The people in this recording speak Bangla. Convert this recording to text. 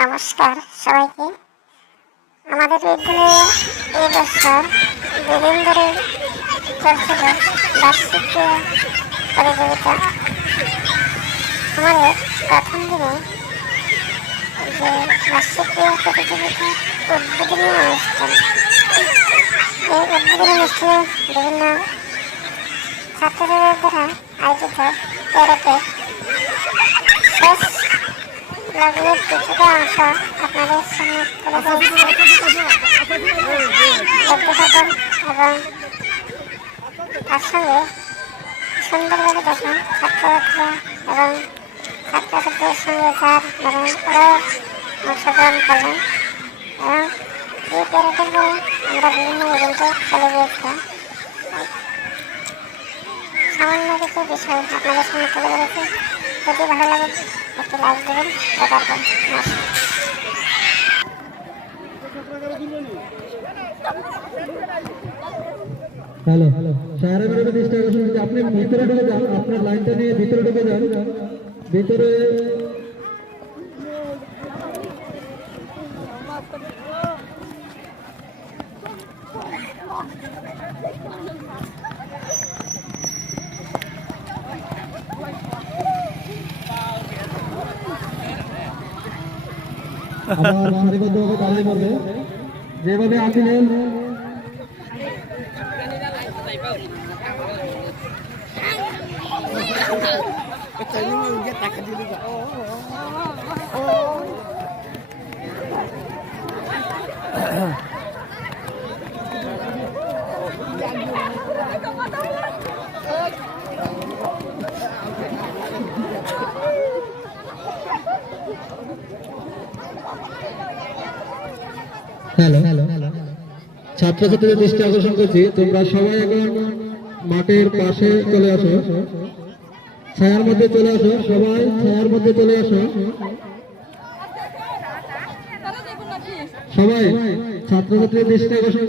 নমস্কার সবাইকে। আমাদের বিদ্যালয়ে এবছর দুদিন ধরে চলছিল বার্ষিক ক্রীড়া প্রতিযোগিতা। আমাদের প্রথম দিনে যে বার্ষিক ক্রীড়া প্রতিযোগিতা উদ্বোধনী অনুষ্ঠান, এই উদ্বোধনী অনুষ্ঠানে বিভিন্ন ছাত্রছাত্রীদের দ্বারা আয়োজিত প্যারেডে শেষ লগ্নের কিছুটা অংশ আপনাদের সামনে তুলে ধরছি। দেখতে থাকুন এবং তার সঙ্গে সুন্দরভাবে দেখুন ছাত্রছাত্রীরা এবং ছাত্রছাত্রীদের সঙ্গে যার ধরেন ওরাও অংশগ্রহণ করলেন এবং এই প্যারেডের পরে আমরা বিভিন্ন ইভেন্টে চলে গিয়েছিলাম। সামান্য কিছু বিষয় আপনাদের সামনে তুলে ধরেছি। যদি ভালো লাগে একটি লাইক দেবেন। হ্যালো শহরের মধ্যে চেষ্টা করছেন যে আপনি ভিতরে ঢুকে যান, আপনার লাইনটা নিয়ে ভিতরে ঢুকে যান। ভিতরে আমার সারিবদ্ধভাবে দাঁড়িয়ে পড়বে যেভাবে আঁকিলেন। হ্যালো ছাত্রছাত্রীদের দৃষ্টি আকর্ষণ করছি, তোমরা সবাই এখন মাঠের পাশে চলে আসো, ছায়ার মধ্যে চলে আসো, সবাই ছায়ার মধ্যে চলে আসো। সবাই ছাত্রছাত্রীদের দৃষ্টি আকর্ষণ